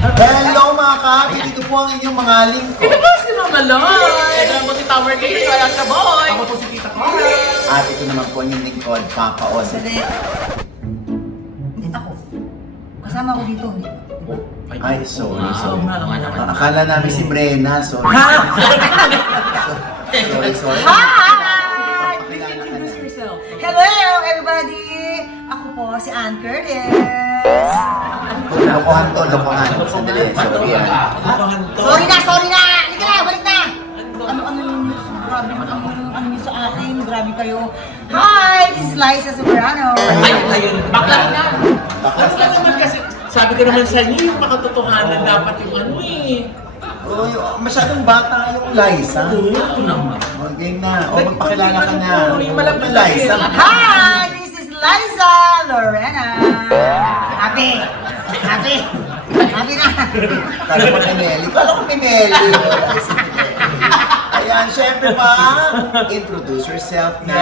Hello mga kabi, dito po ang inyong mga lingkod. Ito ba si Mama Loy? Ito lang po si Tower King, wala siya boy. Ako po si Tita Cora. At ito naman po ang inyong lingkod, Papa Oz. Sali. Ako. Kasama ko dito. Ay, sorry. Oo nga naman. Akala namin si Brenna, sorry. Sorry. Hi! Please introduce yourself. Hello everybody! Ako po si Ann Curtis. Lokohan to, lokohan. Sandali, sorry ah. Sorry na! Halika na, balik na! Ano yung news? Grabe naman ano yung sa akin. Grabe kayo. Hi! This is Liza Sobrano. Ayun. Bakla na. Bakla. Bakla naman kasi, sabi ko naman sa inyo, yung makatotohanan dapat yung ano eh. Uy, masyadong bata yung Liza. Oo, ito naman. Okay na. O, magpakilala ka na. Yung malapit Liza. Hi! This is Liza Lorena. Happy na! Kala ko Pinelli. Ayan, syempre pa, introduce yourself na.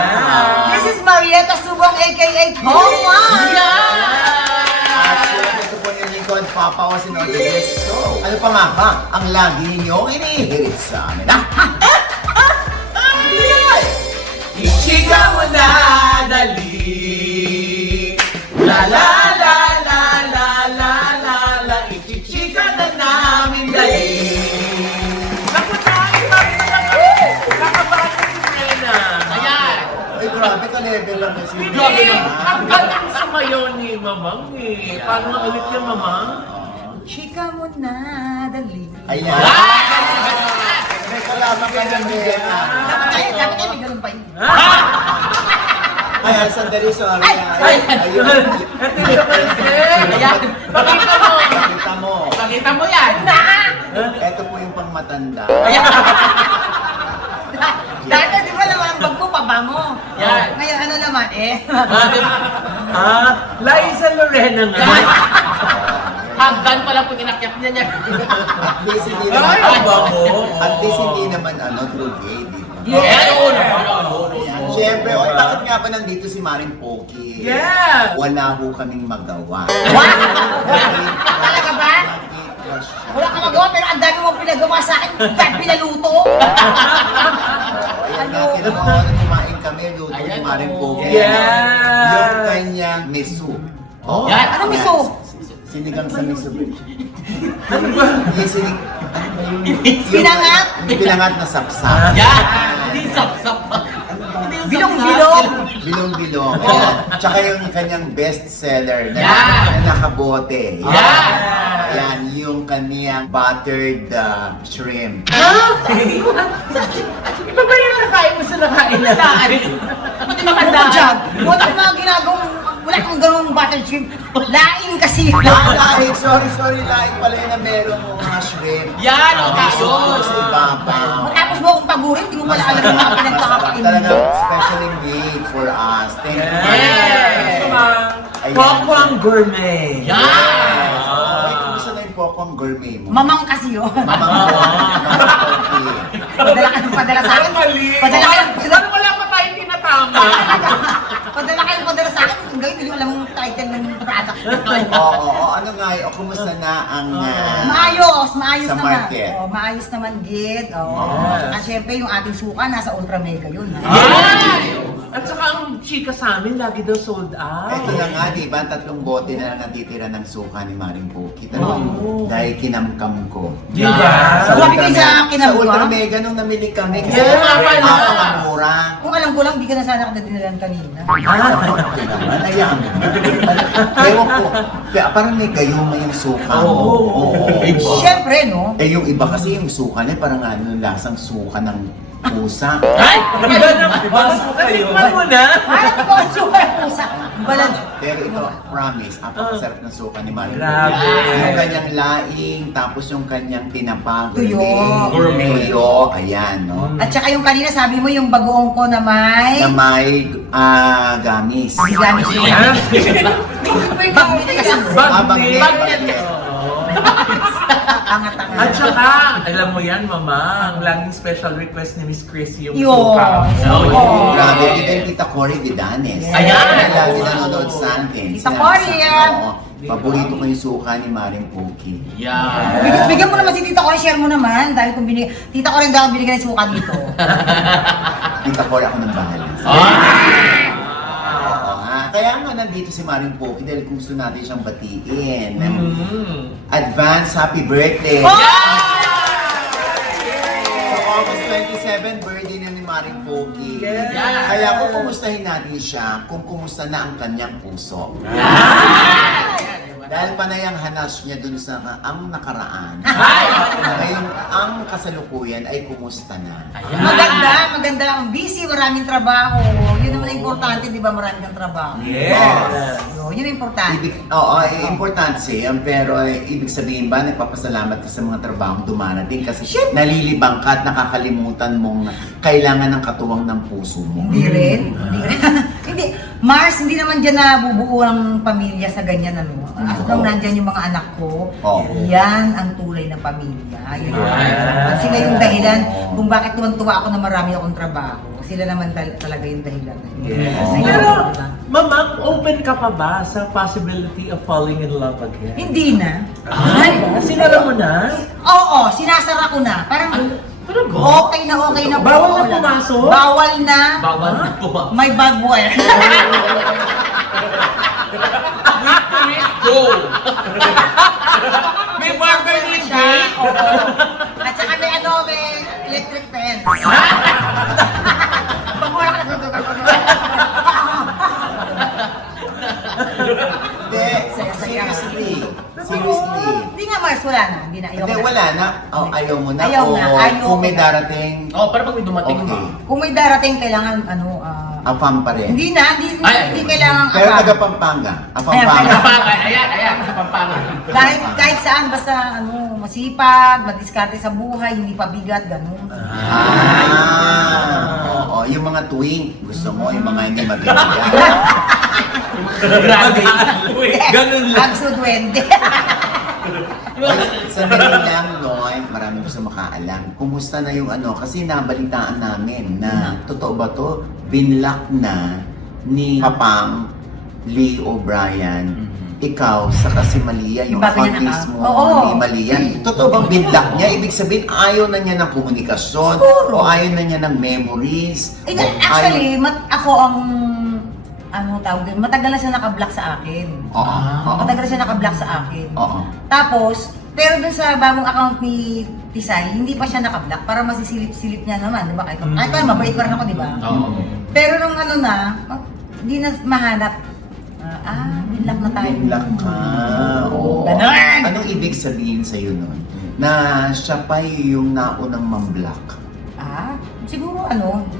This is Marietta Subong aka Poma! At syempre, ito po yung lingkod, Papa o Sinodibes. So, ano pa nga ba ang lagi ninyong inihirit sa amin? Ichika mo na, dali. La la la la la la la la. Ichika na namin, dali. Naku, dahil bakit na kami? Kakabahan ko si Brenna. Ayan. Ay, grabe ka level lang kasi. Grabe na. Ang ganda sa mayo ni Mamang eh. Paano nga ulit yan, Mamang? Chika mo na, dali. Ayan. May kalaman ka ng Bena. Dapat tayo may ganun pa yun. Ayan, sandali, sorry. Ay, Ayun. ito yung kasi. Ayan. Pakita mo. Pakita mo. Pakita mo yan. Ito po yung pangmatanda. Dati di ba lang ang bag ko, pabango. Yan. Ngayon ano naman Liza Lorena nga. Hagdan pala po inakyat niya niya. At least hindi Ay, naman, ang bango. at least hindi naman through gay, di ba? Yes. Oo naman. Siyempre, oy, bakit nga ba nandito si Maring Poki? Yeah. Wala ho kaming magawa. Talaga ba? Wala ka magawa pero ang dami mong pinagawa sa akin. Dahil pinaluto. Ayan natin mo, kumain kami, luto ni Ayan, Maring oh. Poki. Yeah. Yung kanyang miso. Oh. Yan. Anong miso? Sinigang sa miso. Ano ba? Yung sinig... Ano ba yun? Pinangat? Yung pinangat na sapsap. Yan. Hindi sap-sap pa. Bilong-bilong. Bilong-bilong. Tsaka yung kanyang best seller na, Yeah. na nakabote. Yan. Yan, yung kanyang buttered shrimp. Iba ba yung nakain mo sa nakain na? Hindi makandaan. Diyan. Wala kang mga ginagawang, wala kang gawang buttered shrimp. Laing kasi. Laing, sorry, laing pala yun na meron mo mga shrimp. Yan, ang Gusto kaso. mo sa ibabaw. Matapos mo akong pagurin, hindi mo pala alam yung mga pinagkakapain Talaga, mo. specially made for us. Thank you. Yes. Ayan. Pokwang Gourmet. Yan. Ay, kumusta na yung pokong gourmet mo? Mamang kasi yun. Mamang Poki. Padala sa akin. Padala ka ng Ano wala pa tayong tinatama? padala sa akin. Hanggang ngayon, hindi mo alam yung title ng product. Oo, ano nga, kumusta na ang... Maayos Sa naman. market. Oh, maayos naman, Gid. Oh. Yes. At syempre, yung ating suka, nasa Ultra Mega yun. Yan! At saka ang chika sa amin, lagi daw sold out. Ito na nga, di ba? 3 bote na lang natitira ng suka ni Maring Poki. Talagang dahil kinamkam ko. Di ba? Sa Grabe Ultra kayo sa Mega- kinamkam? Sa Ultra Mega nung namili kami. Kasi Yeah, pala. napakamura. Kung alam ko lang, di ka na sana kita dinalan kanina. Ito naman, ayan. Ewan ko. Kaya parang may gayuma yung suka mo. Oo. Oo. Syempre, no? Eh yung iba kasi yung suka niya parang lasang suka ng pusa. Ay! Ganda na! kayo. Natikman mo na! Ay, ito ko ang suka ng pusa. Balad. Pero ito, promise, apakasarap ng suka ni Maring. Grabe. Yung kanyang laing, tapos yung kanyang tinapa, Tuyo. Gourmet. Tuyo, ayan, no? At saka yung kanina, sabi mo yung bagoong ko na may... Na may gamis. May gamis yun. Bagnet kasi. Bagnet. Bagnet. Angat-angat. At saka, alam mo yan, Mama, ang laging special request ni Miss Chrissy yung Yun. suka. Oo. Grabe, even Tita Cory Vidanes. Ayan. Na lagi nanonood sa atin. Tita Cory, yan. Oo. Paborito ko yung suka ni Maring Pookie. Yeah. Bigyan mo naman si Tita Cor, share mo naman. Dahil kung Tita Cor, hindi ako binigyan ng suka dito. Tita Cor, ako nang bahala. Oo nga. Kaya nga nandito si Maring Pookie dahil gusto natin siyang batiin. Advance happy birthday! Oh! So, August 27, birthday na ni Maring Pookie. Yes. Kaya kung kumustahin natin siya, kung kumusta na ang kanyang puso. Dahil panay ang hanas niya dun sa ang nakaraan. Ngayon, ang kasalukuyan ay kumusta na. Maganda. Ang busy, maraming trabaho. Yun naman ang importante, di ba? Maraming kang trabaho. Yes. Yun ang importante. Importante siya yan, pero ibig sabihin ba, nagpapasalamat ka sa mga trabahong dumarating kasi Siyempre. nalilibang ka at nakakalimutan mong kailangan ng katuwang ng puso mo. Hindi rin. Hindi. Mars, hindi naman dyan nabubuo ang pamilya sa ganyan, ano. As long nandyan yung mga anak ko, yan ang tulay ng pamilya. Yun yung Yes. sila yung dahilan kung bakit tuwan-tuwa ako na marami akong trabaho. Sila naman talaga yung dahilan. Yes. Ayun, Pero, diba? Mama, open ka pa ba sa possibility of falling in love again? Hindi na. Ay, sinara mo na? Oo, sinasara ko na. Parang okay na. Bawal na wala. pumasok? Bawal na. Bawal na po ba? May barbed wire. Go! May barber ni Jay? Oo. At saka may electric fence. Pag wala ka Hindi, seriously. Hindi nga, Mars, wala na. Hindi na. Hindi, wala na. Ayaw mo na. Ayaw na, ayaw kung may na. darating, Pero pag may dumating okay. Kung may darating, kailangan, Afam pa rin. hindi na, hindi Ay. kailangan Pero apa. taga Pampanga. Ayan, Pampanga. Pampanga, ayan, sa Pampanga. Kahit saan, basta masipag, madiskarte sa buhay, hindi pabigat, ganun. Oo, yung mga tuwing. Gusto mo, yung mga hindi mabibigyan. Grabe. Ganun lang. Agso duwende. Sandali lang, Noy, maraming gusto makaalam. Kumusta na yung kasi nabalitaan namin na, totoo ba to, binlock na ni Papang Lee O'Brien, ikaw, saka si Malia, yung Bago niya accounts mo Oo. ni Malia. Totoo bang binlock niya? Ibig sabihin, ayaw na niya ng komunikasyon, Siguro. o ayaw na niya ng memories. o Actually, ako ang, tawag din, matagal na siya naka-block sa akin. Oo. Matagal na siya naka-block sa akin. Oo. Tapos, pero dun sa bagong account ni Tisay, hindi pa siya naka-block para masisilip-silip niya naman, di ba? Kahit mabait pa rin ako, di ba? Oo. Pero nung hindi na mahanap, binlock na tayo. Binlock ka. Oo. Ganon! Anong ibig sabihin sa'yo nun? Na siya pa yung naunang mam-block. Siguro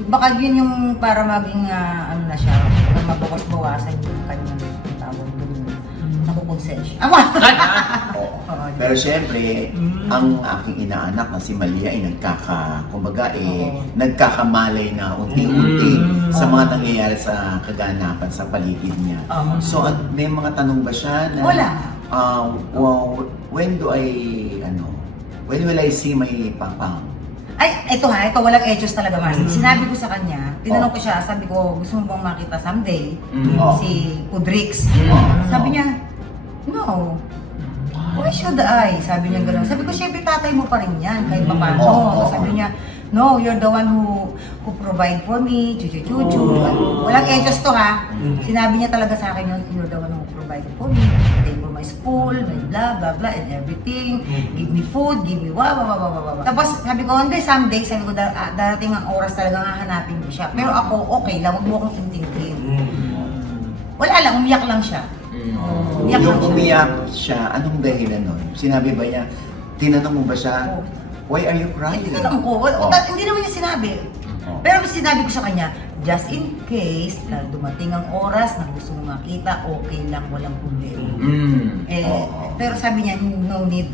baka yun yung para maging na siya, para mabawas-bawasan yung kanyang tawag doon, nakukonsensya. Oo. Pero syempre, ang aking inaanak na si Malia ay nagkakamalay na unti-unti sa mga nangyayari sa kaganapan sa paligid niya. So, may mga tanong ba siya na... Wala. When will I see my Papang? Ito walang etos talaga, Marcy. Sinabi ko sa kanya, tinanong ko siya, sabi ko, gusto mo bang makita someday? Si Pudrix. Sabi niya, no. Why should I? Sabi niya gano'n. Sabi ko, syempre tatay mo pa rin yan, kahit paano. Sabi niya, no, you're the one who provide for me, chuchu. Walang etos to ha. Sinabi niya talaga sa akin yun, you're the one who provide for me. Pay for my school, my blah, blah, blah, and everything. Give me food, give me Tapos sabi ko, someday, darating ang oras talagang hahanapin ko siya. Pero ako, okay lang, huwag mo akong intindihin. Wala lang, umiyak lang siya. Umiyak lang siya. Umiyak siya, anong dahilan nun? Sinabi ba niya, tinanong mo ba siya, why are you crying? Hindi naman ko. Hindi naman niya sinabi. Pero sinabi ko sa kanya, just in case na dumating ang oras na gusto mo makita, okay lang, walang problema. Pero sabi niya, no need.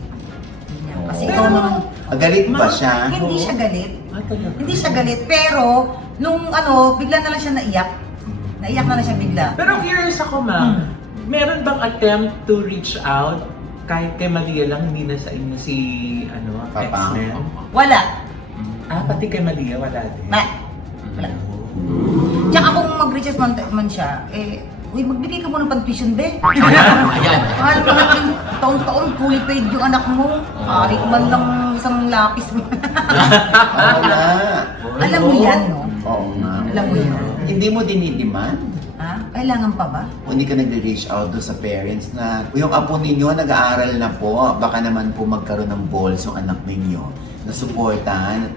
Kasi ikaw naman. Galit ba siya? Hindi siya galit. Hindi siya galit. Pero, nung bigla na lang siya naiyak. Naiyak na lang siya bigla. Pero curious ako, ma'am. Meron bang attempt to reach out kahit kay Malia lang, hindi na sa inyo si Papa. ex-men? Wala. Pati kay Malia, wala din. Wala. Tsaka kung mag-reach out man siya, uy, magbigay ka muna ng tuition, be. Ayan. Mahal taon-taon, fully paid yung anak mo. Kahit man lang isang lapis mo. Oo nga. Alam mo yan, no? Oo nga. Alam mo yan. Hindi mo dinidemand? Ha? Kailangan pa ba? O hindi ka nagre-reach out doon sa parents na yung apo ninyo nag-aaral na po, baka naman po magkaroon ng balls yung anak ninyo na suportahan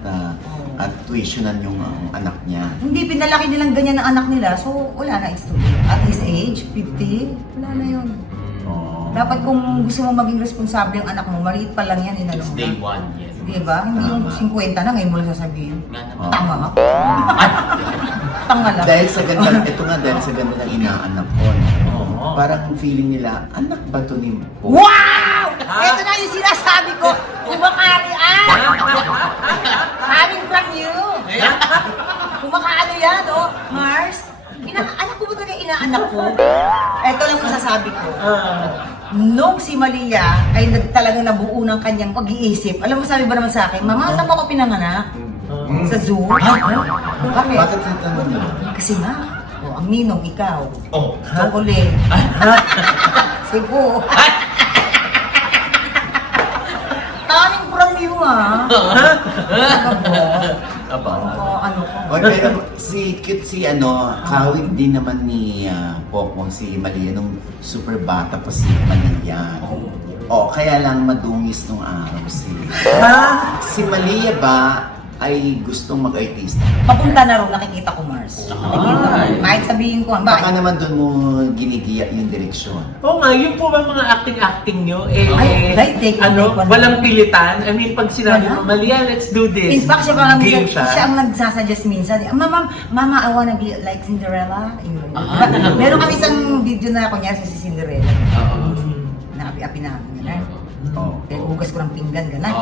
at tuitionan yung anak niya. Hindi, pinalaki nilang ganyan ang anak nila, so wala na studio. At his age, 50, wala na yun. Oo. Dapat kung gusto mo maging responsable yung anak mo, maliit pa lang yan, inano It's mo day na. one, yes. Diba? Hindi yung Tama. 50 na ngayon mo lang sasabihin. Oo. Tanga ka. Tanga lang. Dahil sa ganda, ito nga dahil sa ganda ng inaanak ko. no? Oo. Parang feeling nila, anak ba to ni Po? Wow! Ito na yung sinasabi ko. Kumakarian! Coming from you. Kumakaano yan, oh? Mars? Anak ko ba talaga inaanak ko? Ito lang masasabi ko. Nung si Malia ay talagang nabuo ng kanyang pag-iisip, alam mo sabi ba naman sa akin, Mama, saan mo ako pinanganak? Sa zoo? Bakit? Bakit sa tanong niyo? Kasi nga, ang ninong ikaw. Oh. Chocolate. Cebu. Coming from you, Aba. Ano ko? O, pero cute si kawig din naman ni Pokong si Malia nung super bata pa si Malia. O, kaya lang madungis nung araw si Malia ba ay gustong mag-artista? Papunta na rin, nakikita ko, Mars. Nakikita ko. Kahit sabihin ko, Baka bakit? naman doon mo ginigiya yung direksyon. Oo nga, yun po ba mga acting-acting nyo? Ay, take one. Walang pilitan. I mean, pag sinabi mo, Wala. Malia, let's do this. In fact, siya parang Game siya ang nagsasuggest minsan. Mama, I wanna be like Cinderella. Yun. Meron kami isang video na kunyari si Cinderella. Oo. Naapi-api namin. Gano'n. Oo. Pero hugas ko ng pinggan, gano'n.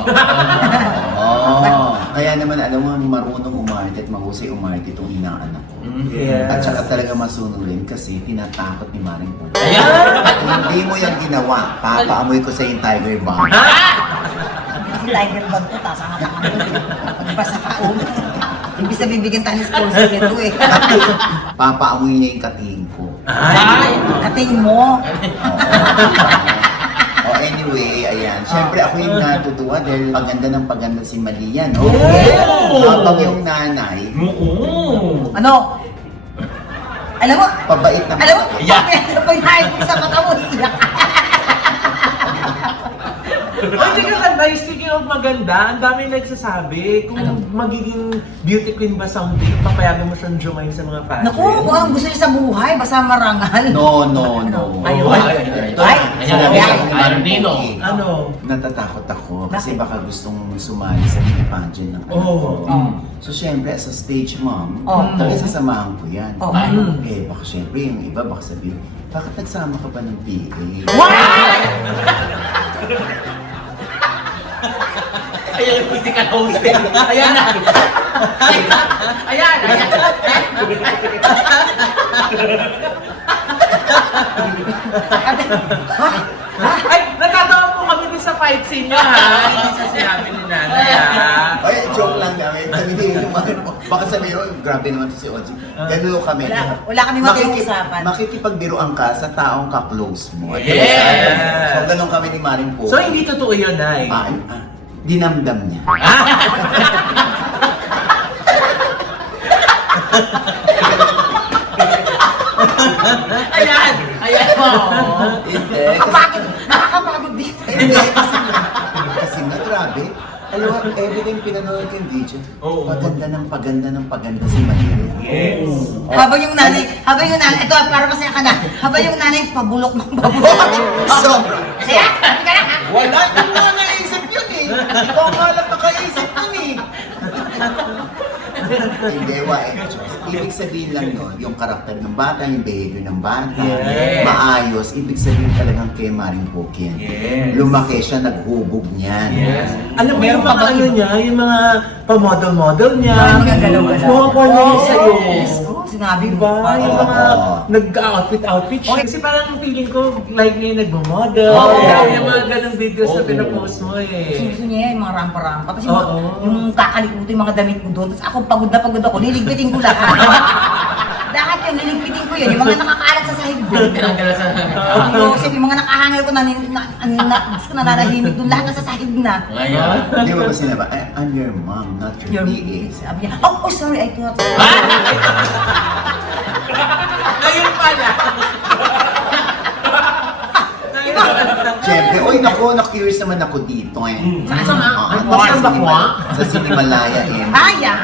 Oo. Kaya naman, alam mo, marunong umarte at mahusay umarte itong inaanak ko. Yes. At saka talaga masunurin kasi tinatakot ni Maring Po. Ayan. At hindi mo yan ginawa, papaamoy ko sa yung tiger bomb. Si Tiger Bag to, tasang ka kami. Pagbasa ka ko. Ibig sabihin, bigyan tayo ng sponsor nito eh. Papaamoy niya yung kating ko. Ay. Kating mo. Anyway, ayan. Siyempre ako yung natutuwa dahil paganda si Malia, no? Oh! Habang yung nanay, Oo. Ano? Alam mo? pabait na. Alam mo? Yeah. Ano pa yung ko sa mata mo? Iyak. Oh, teka lang, guys, speaking of maganda, ang daming nagsasabi kung magiging beauty queen ba someday, papayagan mo siyang join sa mga pageant. Naku, kung anong gusto niya sa buhay, basta marangal. No. Ayun. Ay, Sinabi ayan. ko ni Maring Nino. Poki, Ano? natatakot ako kasi Bakit? baka gustong sumali sa mini pageant ng anak Oh. ko. So syempre, as a stage mom, Oh. sasamahan ko yan. Oh. Baka syempre yung iba baka sabihin, bakit nagsama ka ba ng PA? Ayan yung physical hosting. Ayan na. Ayan. Ay, nagkataon po kami din sa fight scene niya, ha? Hindi sa sinabi ni nanay, ha? Ay, joke lang kami. Baka sabihin, oh, grabe naman to si Oji. Ganun kami. Wala kami makiusapan. Makikipagbiruan ka sa taong ka-close mo. Yes. So, ganun kami ni Maring Po. So, hindi totoo yun, Nay? Dinamdam niya. Ayan po. Hindi. Nakakapagod dito. Hindi, kasi nga, grabe. Alam mo, everything pinanood ko yung video, Oo. paganda si Maria. Yes. Habang yung nanay, ito para masaya ka na, habang yung nanay pabulok ng babot. Sobra. Kaya, sabi ka na, Wala, hindi mo naisip yun eh. Ikaw nga lang nakaisip yun eh. Hindi, ibig sabihin lang nun, yung karakter ng bata, yung behavior ng bata, Yes. maayos, ibig sabihin talagang kay Maring Pokin. Yes. Lumaki siya, naghubog niyan. Yes. Alam mo Meron yung pa mga ba ano iba? niya, yung mga pa-model niya. Ay, mga galaw-galaw. Mukhang ko ano yun sa'yo. Yes. Oo, sinabi mo Diba? pa. Yung mga Oo. nag-outfit siya. Kasi parang feeling ko, like ngayon nagmo-model. Oo. Yung mga ganong videos na pinapost mo eh. Gusto niya yung mga rampa-rampa. Tapos Oo. yung kakalikuto yung mga damit ko doon. Tapos ako pagod na ako, niligpitin ko lahat. Lahat yun, niligpitin ko yun. Yung mga nakakaalat sa sahig ko. Tinanggal sa... Yung yung mga nakahangal ko gusto ko nananahimik doon. Lahat nasa sahig na. Ngayon. Di ba ba sinabi, I'm your mom, not your PA. Sabi niya, oh, sorry, I thought. Ngayon pala. Siyempre, oy naku, na-curious naman ako dito eh. Saan nga? Oo, Saan ba kuha? Sa Sinimalaya eh. Ayan.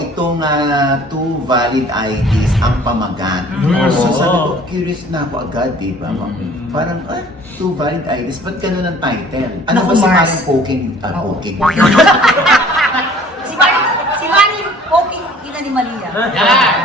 Itong two valid IDs ang pamagat. So sabi ko, curious na ako agad, di ba? Parang, two valid IDs, ba't ganun ang title? Ano Naku, ba si Mars. Maring Poking? Poking. Si Manny Poking, ina ni Malia. Yan.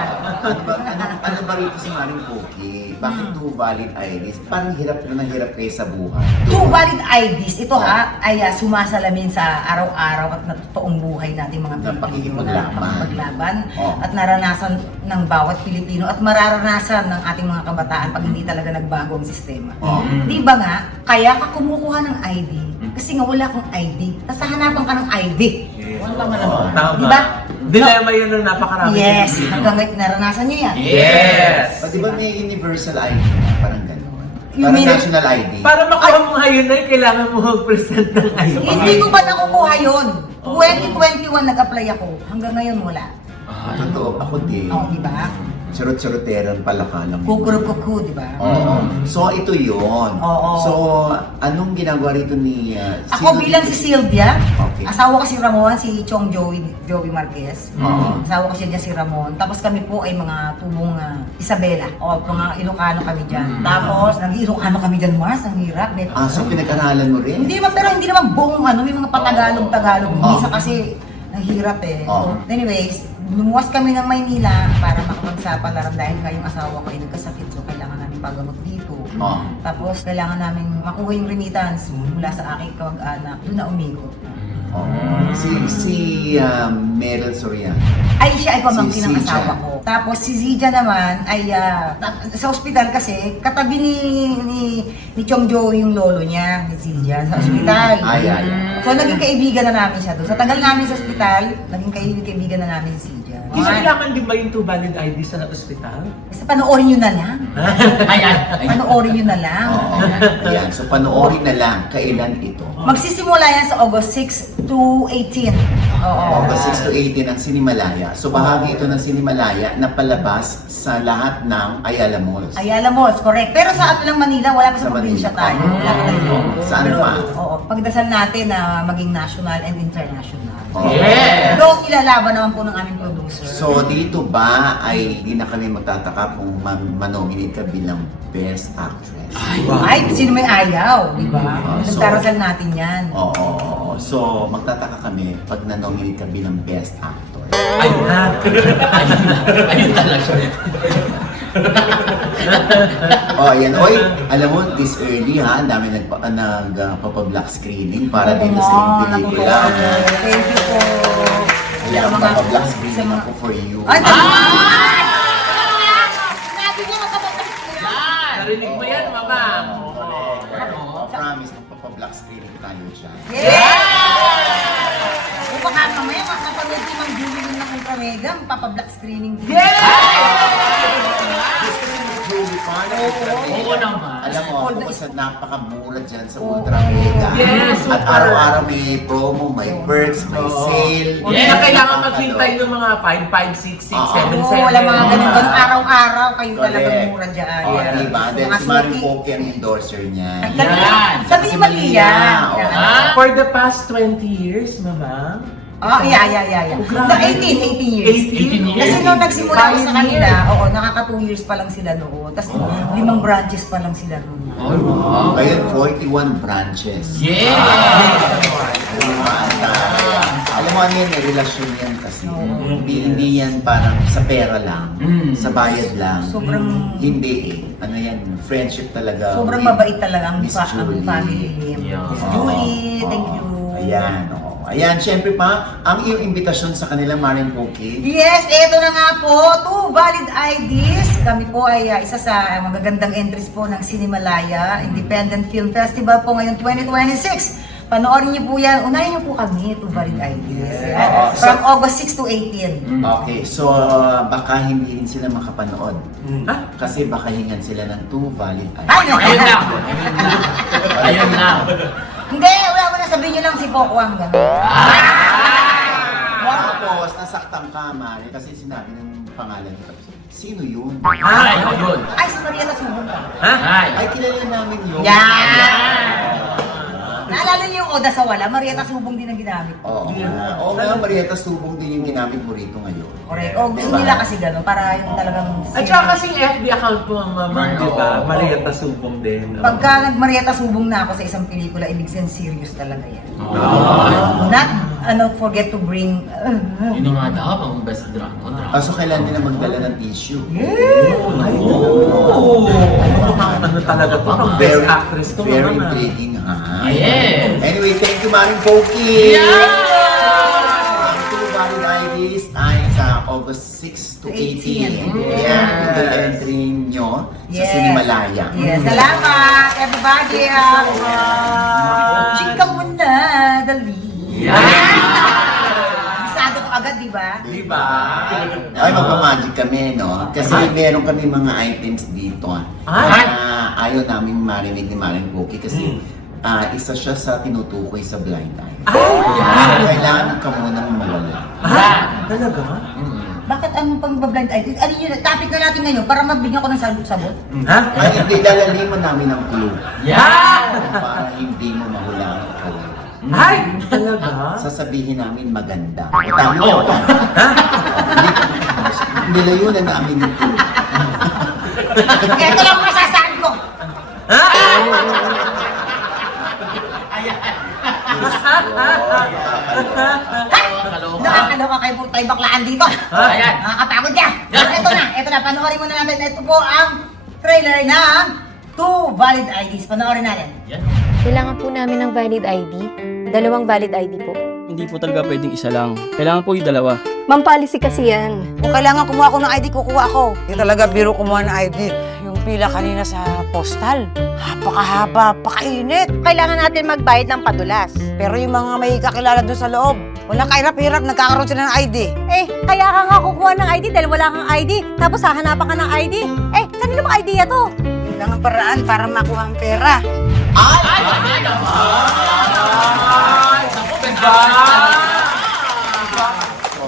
Ano ba rito si Maring Poking? Bakit two valid IDs? Parang hirap na hirap kayo sa buhay. Two valid IDs, ito ay sumasalamin sa araw-araw at totoong buhay natin mga Ng Pilipino pakikipaglaban. na pakikipaglaban Oh. at naranasan ng bawat Pilipino at mararanasan ng ating mga kabataan pag hindi talaga nagbago ang sistema. Oh. Di ba nga, kaya ka kumukuha ng ID kasi nga wala kang ID. Tapos hahanapan ka ng ID. Wala nga naman. Tama. Di ba? Dilemma yun ng napakarami. Yes, hanggang ngayon naranasan niyo yan. Yes! Di ba may universal ID na? Parang gano'n. You Parang mean- national ID. Para makuha mo ngayon na kailangan mo mag-present ng ID. Hindi ko ba nakukuha yun? 2021 nag-apply ako. Hanggang ngayon wala. Totoo, ako din. Oo, di ba? Surut-suruteran pala ka lang. Kukurukuku, di ba? Oo. So, ito yun. Oo. So, anong ginagawa rito ni... Ako bilang si Sylvia, Okay. asawa ko si Ramon, si Chong Joey Marquez. Oo. Asawa ko siya dyan si Ramon. Tapos kami po ay mga tubong Isabela. O mga Ilocano kami dyan. Tapos, nag-Ilocano kami dyan, Mars. Ang hirap. So pinag-aralan mo rin? Hindi naman, pero hindi naman buong may mga patagalog-tagalog. Minsan kasi, ang hirap eh. Oo. So, anyways, lumuwas kami ng Maynila para makapagsapalaran dahil nga yung asawa ko ay nagkasakit. So, kailangan namin pagamot dito. Oo. Tapos, kailangan namin makuha yung remittance mula sa aking kamag-anak. Doon na umigo. Si Meryl Soriano. Ay, siya ay pamangkin ng Si Zija. asawa ko. Tapos, si Zija naman ay sa ospital kasi, katabi ni Chong Joey yung lolo niya, ni Zija, sa ospital. Ay. So, naging kaibigan na namin siya doon. Sa tagal namin sa ospital, naging kaibigan na namin si Zija. Kailangan din ba yung two valid ID sa ospital? Basta panoorin nyo na lang. Ayan. Panoorin nyo na lang. Oo. Ayan. So panoorin na lang kailan ito. Magsisimula yan sa August 6 to 18. Oo. August 6 to 18 ang Sinimalaya. So bahagi ito ng Sinimalaya na palabas sa lahat ng Ayala Malls. Ayala Malls, correct. Pero sa atin lang Manila, wala pa sa Sa probinsya Manila. tayo. Wala pa tayo. Saan pa? Oo. Pagdasal natin na maging national and international. Oo. Yes. Though ilalaban naman po ng aming producer. So dito ba ay hindi na kami magtataka kung manominate ka bilang Best Actress? Ay, sino may ayaw, di ba? So- Nagdarasal natin yan. Oo. So magtataka kami pag nanominate ka bilang Best Actor. Ayun na. Ayun talaga. Ayan. Oy, alam mo, this early ha, ang dami nagpapa-black screening para dito sa yung pelikula. Thank you po. Kaya Sa mga- magpapa-black sa screening mga- ako for you. Ay, Yan. Narinig mo yan, mama. Promise, magpapa-black screening tayo dyan. O baka mamaya makapanood si Mang Julie ng Ultra Mega, papablock screening din. Julie pa, Oo naman. Alam mo, ako sa napakamura dyan sa Ultra Mega. Yes, At super. araw-araw may promo, may perks, may sale. Hindi na kailangan maghintay ng mga 5, 5, 6, 6, 7, Oo, 7. wala mga ganun. Araw-araw kayo talaga Correct. mura dyan. Oh, Yan. diba? Then Mga si Maring smoky. Poki ang endorser niya. Yan. Sabi ni Malia. Ah. For the past 20 years, mama. Oh, yeah. Oh, grabe. No, 18 years. 18 years. Kasi nung nagsimula ako sa kanila, Pioneer. nakaka 2 years pa lang sila noon. Tapos 5 branches pa lang sila noon. Oh, wow. Ngayon, 41 branches. Yes. Diba? Alam mo ano yan, may relasyon yan kasi. Hindi yan parang sa pera lang, sa bayad lang. Sobrang- Hindi eh. Ano yan, friendship talaga. Sobrang with mabait talaga ang Miss ang Julie. family name. Yeah. Miss Julie, thank you. Ayan, oo. Ayan, syempre pa, ang iyong imbitasyon sa kanilang Maring Poki. Yes, eto na nga po, 2 valid IDs. Kami po ay isa sa magagandang entries po ng Sinimalaya Independent Film Festival po ngayon 2026. Panoorin niyo po yan. Unahin niyo po kami, to Valid IDs. Oo. From August 6 to 18. Okay, so baka hindi rin sila makapanood. Ha? Kasi baka hingan sila ng 2 valid IDs. Ay, Ayun lang. Ayun lang. Hindi, wala mo na sabihin niyo lang si Poco ang gano'n. Tapos, nasaktan ka, Mari, kasi sinabi ng pangalan ko. Sino yun? Ay, ayun. Ay, si Maria Lasubong ka. Ha? Ay. Ay, kilala namin yun. Naalala niyo yung Oda sa Wala? Maria Lasubong din ang ginamit. Oo nga. Oo nga, Marieta Subong din yung ginamit mo rito ngayon. Correct. O, gusto Diba? nila kasi gano'n para yung talagang... At saka kasing FB account ko ang mama, di ba? Oo. Marieta Subong din. Pagka nag-Marieta Subong na ako sa isang pelikula, ibig sabihin serious talaga yan. Not, forget to bring... Yun nga daw, ang best drama. So, kailan nila magdala ng tissue? Oh! Ano talaga to? Ang best actress to, Very mama. intriguing, ha? Yes. Anyway, thank you, Maring Poki! Yeah! Ang 2 valid IDs ay sa August 6 to 18. 18. Yeah, ito entry nyo sa Sinimalaya. Yes, salamat everybody. Chika muna, dali. Bisado ko agad, di ba? Di ba? Ay, magpamagic kami, no? Kasi meron kami mga items dito. Ay! Ayaw namin marinig ni Maring Poki kasi isa siya sa tinutukoy sa blind eye. Ay! Kailangan ka munang mawala. Talaga? Bakit ano pang blind item? Ano yun? Topic na natin ngayon para mabigyan ko ng sagot. Ha? Ay, hindi, lalaliman namin ang clue Yeah! para hindi mo mahula ang clue. Ay! Talaga? Sasabihin namin maganda. O, tama yun. Nilayunan namin yung clue. Ito lang ang masasabi ko. Nakakaloka kayo po tayo baklaan dito. Ayan. Nakakapagod ka. Ito na, panoorin muna natin. Ito po ang trailer ng 2 Valid IDs. Panoorin natin. Yan. Kailangan po namin ng valid ID. 2 valid ID po. Hindi po talaga pwedeng isa lang. Kailangan po yung 2. Ma'am, policy kasi yan. Kung kailangan kumuha ko ng ID, kukuha ako. Hindi talaga biro kumuha ng ID. Yung pila kanina sa postal, napakahaba, pakainit. Kailangan natin magbayad ng padulas. Pero yung mga may kakilala doon sa loob, walang kahirap-hirap, nagkakaroon sila ng ID. Eh, kaya ka nga kukuha ng ID dahil wala kang ID. Tapos hahanapan ka ng ID. Eh, kanino bang idea to? Yun lang ang paraan para makuha ang pera. Ay, naku, ganda.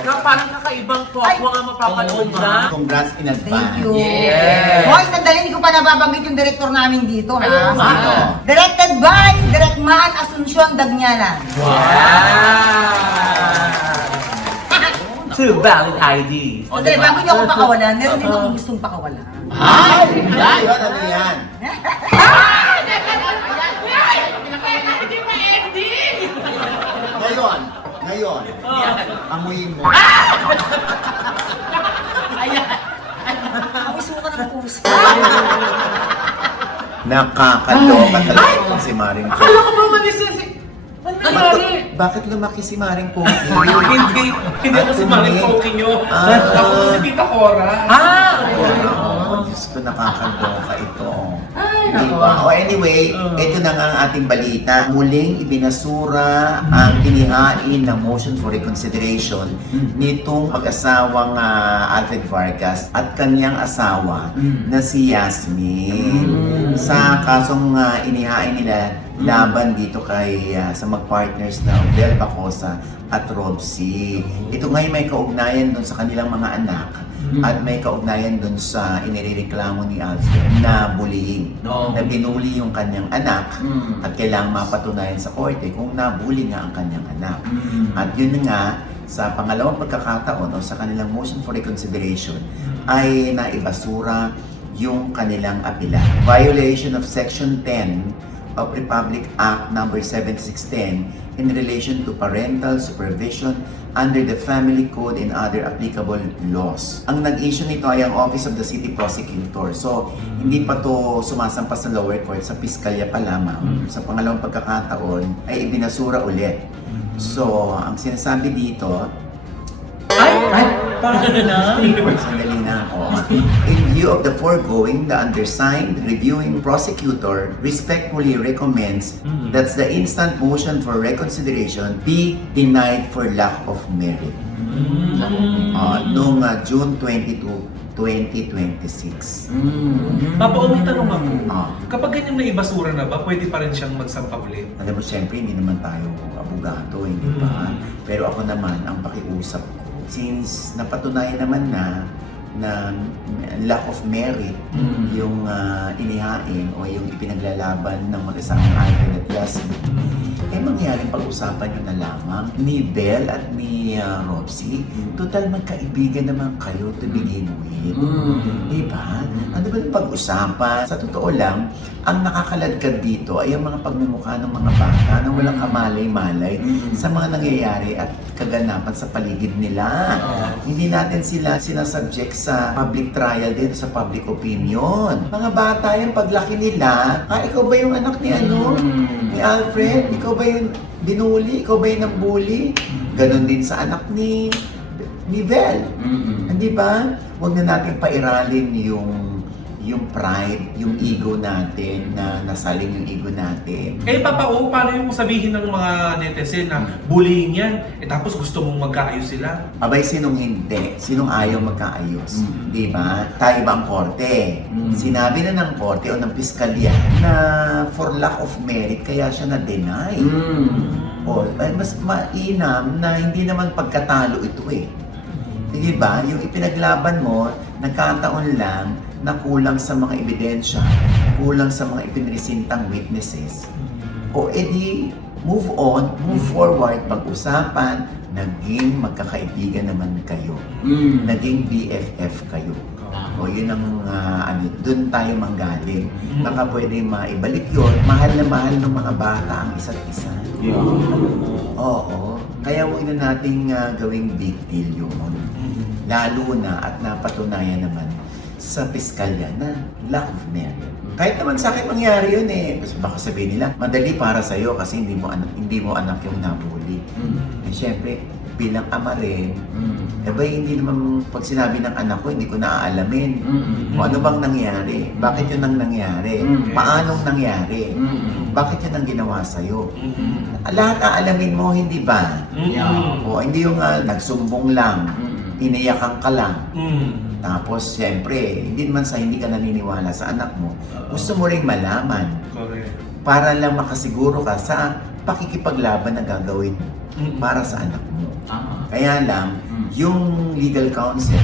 Na parang kakaibang Poco nga mapapanood na. Congrats in advance. Thank you. Yes. Hoy, sandali, hindi ko pa nababanggit yung director namin dito, ha? Sino? Directed by Direct Man Asuncion Dagnalan. Two valid IDs. O, Sandali, diba? bago niyo ako pakawalan, meron din akong gustong pakawalan. Ay! Ay! Ano yan? Ngayon, amuyin mo. Ang isuka ng puso. Nakakaloka talaga itong si Maring Poki. Akala ko ba manis na si... Ano nangyari? Bakit lumaki si Maring Poki? Hindi ako si Maring Poki nyo. Ako po si Tita Cora. Oh, Diyos ko, nakakaloka ito. Diba? O anyway, ito na nga ang ating balita. Muling ibinasura ang inihain na motion for reconsideration nitong mag-asawang Alfred Vargas at kanyang asawa na si Yasmin. Sa kasong inihain nila laban dito kay sa mag-partners na Bel Bacosa at Rob C. Ito ngayon may kaugnayan dun sa kanilang mga anak at may kaugnayan dun sa inireklamo ni Alfred na bullying. No. Na binuli yung kanyang anak at kailangang mapatunayan sa korte kung nabully nga ang kanyang anak. At yun nga, sa pangalawang pagkakataon o sa kanilang motion for reconsideration ay naibasura yung kanilang apela. Violation of Section 10 of Republic Act number 7610 in relation to parental supervision under the Family Code and other applicable laws. Ang nag-issue nito ay ang Office of the City Prosecutor. So, hindi pa to sumasampas sa lower court, sa piskalya pa lamang. Sa pangalawang pagkakataon ay ibinasura ulit. So, ang sinasabi dito, Sandali na ako. In view of the foregoing, the undersigned reviewing prosecutor respectfully recommends that the instant motion for reconsideration be denied for lack of merit. Noong June 22, 2026. Papa, may tanong ako. Ah. Kapag ganyang naibasura na ba, pwede pa rin siyang magsampa ulit? Alam mo, siyempre, hindi naman tayo abogado, hindi ba? Pero ako naman, ang pakiusap ko, since napatunayan naman na lack of merit yung inihain o yung ipinaglalaban ng mag-asamang Alfred at Lassie, mangyaring pag-usapan nyo na lamang ni Belle at ni Robsy. Total, magkaibigan naman kayo to begin with. Diba? Ano ba yung pag-usapan? Sa totoo lang, ang nakakaladkad dito ay ang mga pagmumukha ng mga bata na walang kamalay-malay sa mga nangyayari at kaganapan sa paligid nila. Hindi natin sila sinasubject sa public trial din, sa public opinion. Mga bata yung paglaki nila, ikaw ba yung anak ni ni Alfred? Ikaw ba yung binuli? Ikaw ba yung nambuli? Ganon din sa anak ni Belle. Hindi ba? Huwag na natin pairalin yung pride, yung ego natin, na nasaling yung ego natin. Papa, paano yung sabihin ng mga netizen na bullying yan, tapos gusto mong magkaayos sila? Abay, sinong hindi? Sinong ayaw magkaayos? Di ba? Tayo ba ang korte? Sinabi na ng korte o ng piskalya na for lack of merit, kaya siya na-deny. O, mas mainam na hindi naman pagkatalo ito eh. Di ba? Yung ipinaglaban mo, nagkataon lang na kulang sa mga ebidensya, kulang sa mga ipinresentang witnesses. O edi, move on, move forward, pag-usapan, naging magkakaibigan naman kayo. Naging BFF kayo. O yun ang, doon tayo manggaling. Baka pwede maibalik yun. Mahal na mahal ng mga bata ang isa't isa. Oo. Kaya huwag na nating gawing big deal yun. Lalo na at napatunayan naman sa piskalya na lack of merit. Kahit naman sa akin mangyari yun eh. Baka sabihin nila, madali para sa'yo kasi hindi mo anak yung nabuli. Siyempre, bilang ama rin, hindi naman pag sinabi ng anak ko, hindi ko naaalamin. Kung ano bang nangyari? Bakit yun ang nangyari? Paanong nangyari? Bakit yun ang ginawa sa'yo? Lahat aalamin mo, hindi ba? O hindi yung nagsumbong lang, iniyakan ka lang. Tapos, siyempre, hindi ka naniniwala sa anak mo. Gusto mo rin malaman. Correct. Para lang makasiguro ka sa pakikipaglaban na gagawin mo para sa anak mo. Kaya lang, yung legal counsel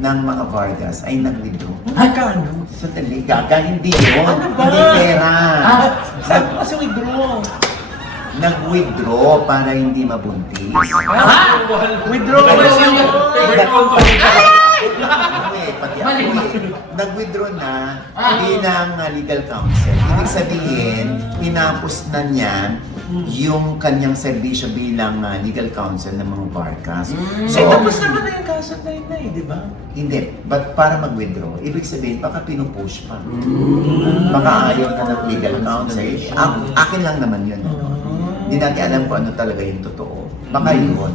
ng mga Vargas ay nag-withdraw. Kano? Sandali, gaga, hindi yun. Hindi pera. Saan kasi withdraw? Nag-withdraw para hindi mabuntis. Withdraw ba siya? Pati ako nag-withdraw na bilang legal counsel. Ibig sabihin, tinapos na niya yung kanyang serbisyo bilang legal counsel ng mga Vargas. So, Tapos naman na yung kaso na yun di ba? hindi. But para mag-withdraw, ibig sabihin, baka pinupush pa. Baka ayaw na ng legal counsel. Akin lang naman yun. Hindi natin alam kung ano talaga yung totoo. Baka yun.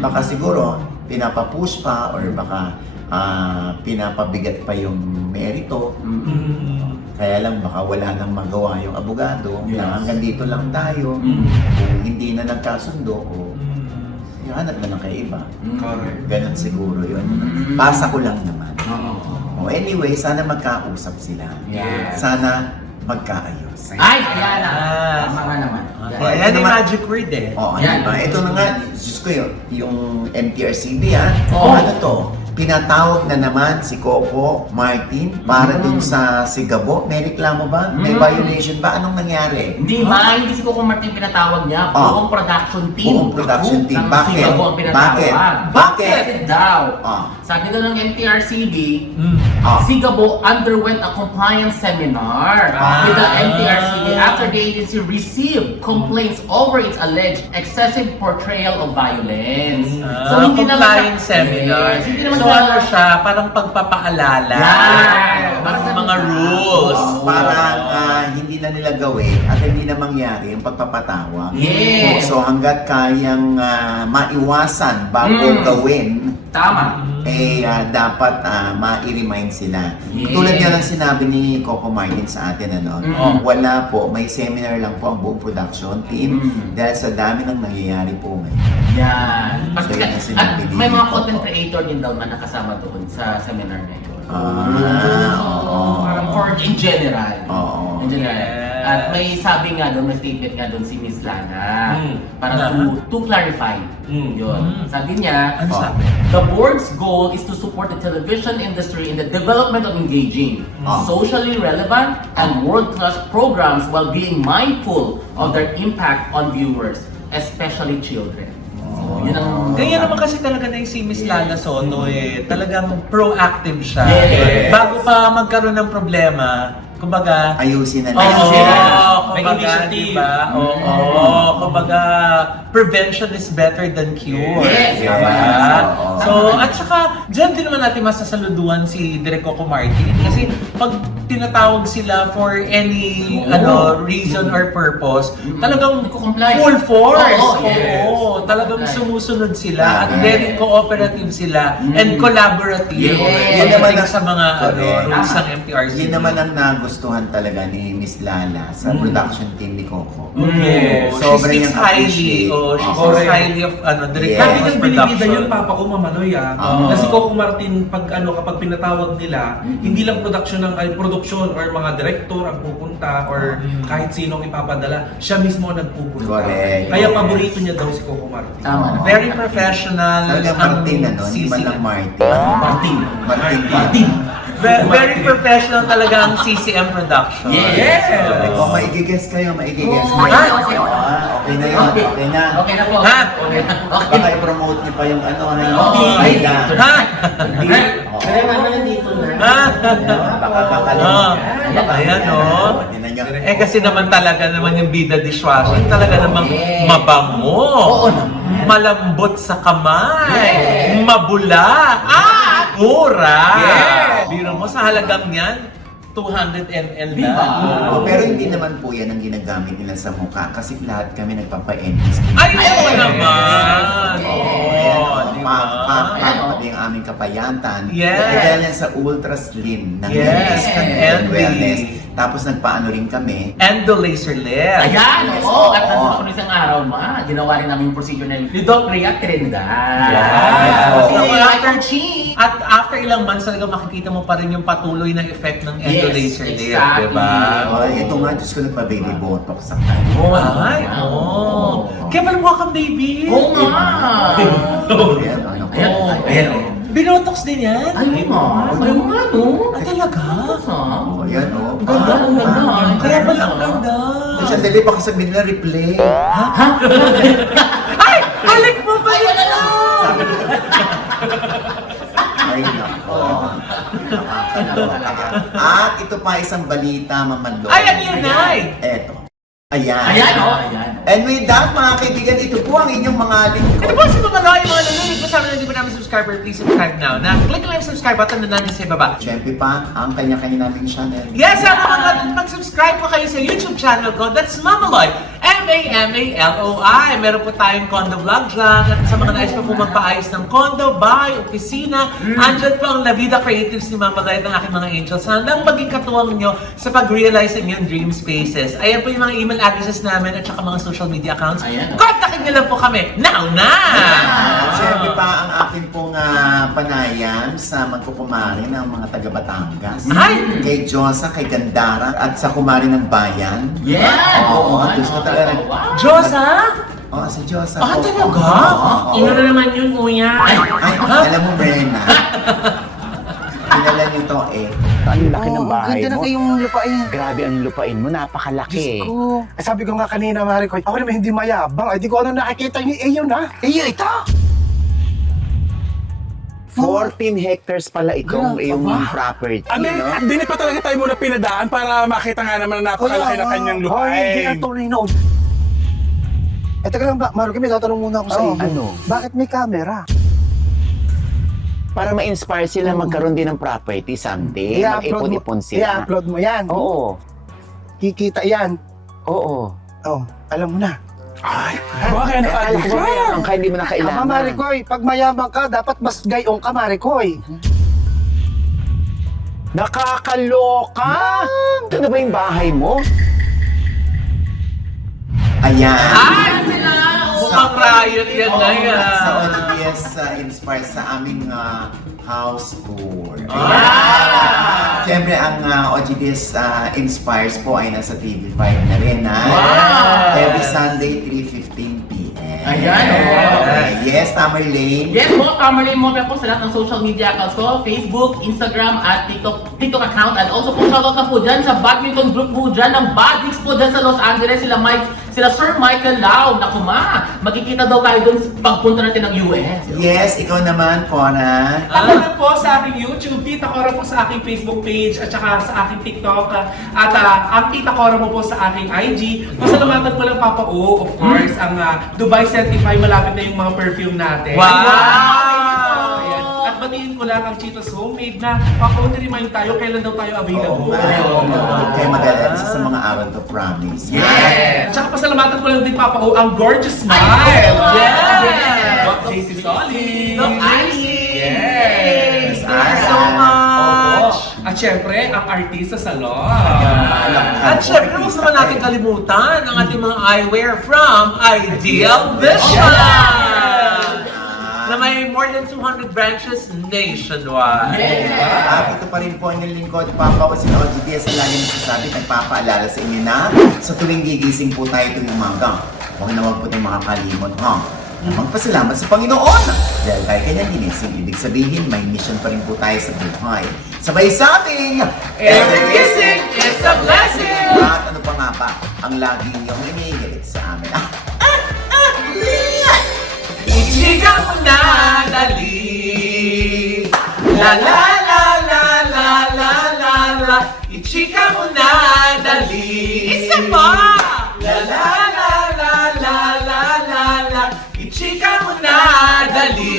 Baka siguro, pinapapush pa or baka pinapabigat pa yung merito. Kaya lang baka wala nang magawa yung abogado na hanggang dito lang tayo. Kung hindi na nagkasundo o hanap na lang kay iba. Correct. Ganon siguro yun. Basa ko lang naman. Anyway, sana magkausap sila. Sana magkaayos. Ay, ayan na. Tama nga naman. Ayan Ayan yung naman. magic word eh. Ito na nga, Diyos ko yung MTRCB ano to? Pinatawag na naman si Coco Martin para dun sa Sigabo. May reklamo ba? May violation ba? Anong nangyari? Hindi si Coco Martin pinatawag niya, buong production team. Buong production team. Ng Bakit? Sigabo ang pinatawag. Bakit? Kasi daw, Ah. sabi daw ng MTRCB, Sigabo underwent a compliance seminar with the MTRCB after the agency received complaints over its alleged excessive portrayal of violence. Compliance seminar. Yes, hindi naman So ano siya, parang pagpapaalala. Yeah. Parang mga rules. Parang hindi na nila gawin at hindi na mangyari yung pagpapatawa. Yes. So hanggat kayang maiwasan bago gawin, Tama. dapat ma-remind sila. Yes. Tulad nga ng sinabi ni Coco Martin sa atin, wala po, may seminar lang po ang buong production team dahil sa dami ng nangyayari po ngayon. Yan. So, yun ang sinabi ni May mga Coco. content creator din daw na nakasama doon sa seminar na yun. Oo. Parang for in general. Oo. In general. Yes. At may sabi nga doon, may statement nga doon si Miss Lana. Parang to clarify. Yun. Sabi niya, Ano sabi? the board's goal is to support the television industry in the development of engaging, socially relevant, and world-class programs while being mindful of their impact on viewers, especially children. So, yun ang... Ganyan naman kasi talaga na yung si Miss Lana Soto talagang proactive siya. Yes. Bago pa magkaroon ng problema, kumbaga, Ayusin na Oo, lang. kumbaga, initiative. diba? Oo, kumbaga, prevention is better than cure. Yes, diba? oo. So, at saka, dyan din naman natin masasaluduan si Direk Coco Martin. Kasi, pag tinatawag sila for any reason or purpose, talagang Nagko-comply. full force. Oo, yes. Oo, talagang Right. sumusunod sila at Right. very cooperative sila and collaborative. Yes. Yan naman Pagdating ang- sa mga Correct. rules ng MTRCB. Yun naman ang nagustuhan talaga ni Miss Lala sa production team ni Coco. Yes. Sobrang She speaks niyang highly. appreciate. Oh, she Oo. speaks highly of direct Yes. Lagi nang binibida production. yun, Papa ko, Mamanoy Oo. Kasi Coco Martin, kapag pinatawag nila, hindi lang production or mga director ang pupunta or kahit sino ang ipapadala, siya mismo ang nagpupunta. Correct. Kaya paborito niya daw si Coco Martin. Tama naman. Very professional. Talagang ang Martin, hindi man CCM. lang Martin. Martin. Martin. Very professional talaga ang CCM production. Yes. Kung maigigess kayo, maigigess Oo. kayo. Okay. Okay na yun, okay na. Okay na po. Ha? Okay na. Okay. Baka i-promote niyo pa yung Okay. ay na. Ha? Kaya naman nandito na. Ha? Baka Ayan, oh. Tingnan niyo. Kasi naman talaga naman yung Bida dishwashing talaga namang Yes. mabango. Oo naman. Malambot sa kamay. Yes. Mabula. Mura. Yes. Biro mo sa halagang yan, 200 ml na. Diba? Pero hindi naman po yan ang ginagamit nila sa mukha kasi lahat kami nagpapa-enhance. Ay, oo naman. Oo, di ba? Pati ang aming kapayatan. Yes. Dahil yan sa ultra slim ng Yes, ng and wellness. the- Tapos nagpaano rin kami. And the laser lift. Ayan, oo. At Oo. nandun ako isang araw, ginawa rin namin yung procedure na ni Doc Rhea Trinidad. Yes. Okay, Dr. Chi. At after ilang months talaga makikita mo pa rin yung patuloy na effect ng endo Yes, laser lift, exactly. di ba? Ito nga, Diyos ko nagpa-baby botox sa kanya. Ay, oo. Kaya pala mukha kang baby. Oo nga. Ayan, ano po? Ayan. Binotox din yan? Ay, ma. Ayaw nga, no? Ah, talaga? Oh, ayan, oh. Ang ganda, ang ganda. Kaya pala ang ganda. Kasi dali baka sabihin nila replay. Ay! Balik mo ba yun? Ay, nako. Nakakalawa. At ito pa isang balita, Mamalo. Ay, ano yun, Nay? Eto. Ayan. Ayan, oh. Ayan. And with that, mga kaibigan, ito po ang inyong mga lingkod. Ito po si Mama Loy, mga nanonood po sa amin na di ba namin subscriber, please subscribe now. Click lang yung subscribe button na nanin sa baba. Siyempre pa, ang kanya-kanya naming channel. Yes, sana mga mag-subscribe po kayo sa YouTube channel ko. That's Mamaloy. M-A-M-A-L-O-I. Meron po tayong condo vlog dyan. At sa mga nais pa po magpaayos ng condo, bahay, opisina, andyan po ang La Vida Creatives ni Mamaloy at ang aking mga angels. Handang maging katuwang nyo sa pag-realize ng inyong dream spaces. Ayan po yung mga email addresses namin at saka mga social media accounts. Ayan. Kontakin nyo lang po kami. Now na! Siyempre pa ang aking pong panayam sa magkukumari ng mga taga Batangas. Ay! Kay Josa, kay Gandara, at sa kumari ng bayan. Yeah! Oo, gusto talaga. Wow. Diyosa? Oo, si Josa. Ah, po. talaga? Oo. Ino na naman yun, kuya. Ay, alam mo, Brena. Kilala niyo to eh. Ang laki ng bahay Ganda na mo. kayong lupain. Grabe ang lupain mo, napakalaki. Ko. Sabi ko nga kanina, Mari ko, ako naman hindi mayabang. Ay, di ko ano nakikita niyo, yun ha. Ito! 14 hectares pala itong iyong property, Abi, no? dinit pa talaga tayo muna pinadaan para makita nga naman na napakalaki ng kanyang lupain. Hindi na tunay na. Teka lang ba, Maruki, may tatanong muna ako sa iyo. Ano? Bakit may camera? Para ma-inspire sila magkaroon din ng property someday. Mag-ipon-ipon sila. I-upload mo yan. Oo. Kikita yan. Oo. Oh, alam mo na. Ay, baka kaya Akala ko ba mayaman ka, hindi mo na kailangan. Ama Maricoy, pag mayaman ka, dapat mas gayong ka, Maricoy. Nakakaloka! Ito na ba yung bahay mo? Ayan. Ay! Mukhang riot yan na yan. Sa ODS inspired sa aming house tour. Siyempre, ang OGDS Inspires po ay nasa TV5 na rin, ha? Every Sunday, 3:15 p.m. Ayan, Yes, Tamerlane. Yes po, Tamerlane mo po sa lahat ng social media accounts ko, Facebook, Instagram, at TikTok account. And also po, shoutout na po dyan sa badminton group po dyan ng Badix po dyan sa Los Angeles. Sila Sir Michael Lau. Naku ma, magkikita daw tayo dun pagpunta natin ng US. Yes, ikaw naman, Cora. Ako na po sa aking YouTube, Tita Cora po sa aking Facebook page at saka sa aking TikTok at ang Tita Cora mo po sa aking IG. Pasalamatan ko lang Papa O, of course, ang Dubai Certified, malapit na yung mga perfume natin. Wow! Ayan. At batiin ko lang ang Cheetos Homemade na Papa O, remind tayo kailan daw tayo available. Kaya mag-alala sa mga araw to promise. Yes! Tsaka pasalamatan ko lang din Papa O ang Gorgeous Smile! Yes! JC Solid! Doc Icy! Yes! Thank you so much! At syempre, ang Artista Salon. At syempre, huwag naman natin kalimutan ang ating mga eyewear from Ideal Vision! Na may more than 200 branches nationwide. At ito pa rin po ang lingkod, Papa ko si OGDS ang lagi nagsasabi, nagpapaalala sa inyo na sa tuwing gigising po tayo tuwing umaga. Huwag na huwag po tayong makakalimot, ha? Magpasalamat sa Panginoon! Dahil tayo kanyang ginising, ibig sabihin, may mission pa rin po tayo sa buhay. Sabay sabing, Every kissing is a blessing! At ano pa nga ba, ang lagi niyong hinihilit sa amin. Ichika mo na dali. La la la la la la la la. Ichika mo na dali. Isa pa. La la la la la la la la. Ichika mo na dali.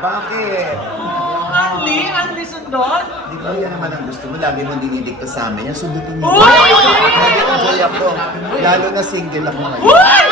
Bakit? Anli sundot. Di ba yan naman ang gusto mo? Lagi mo dinidikta sa amin. Yung sundutin mo. Uy! Enjoy ako. Lalo na single ako ngayon. Uy!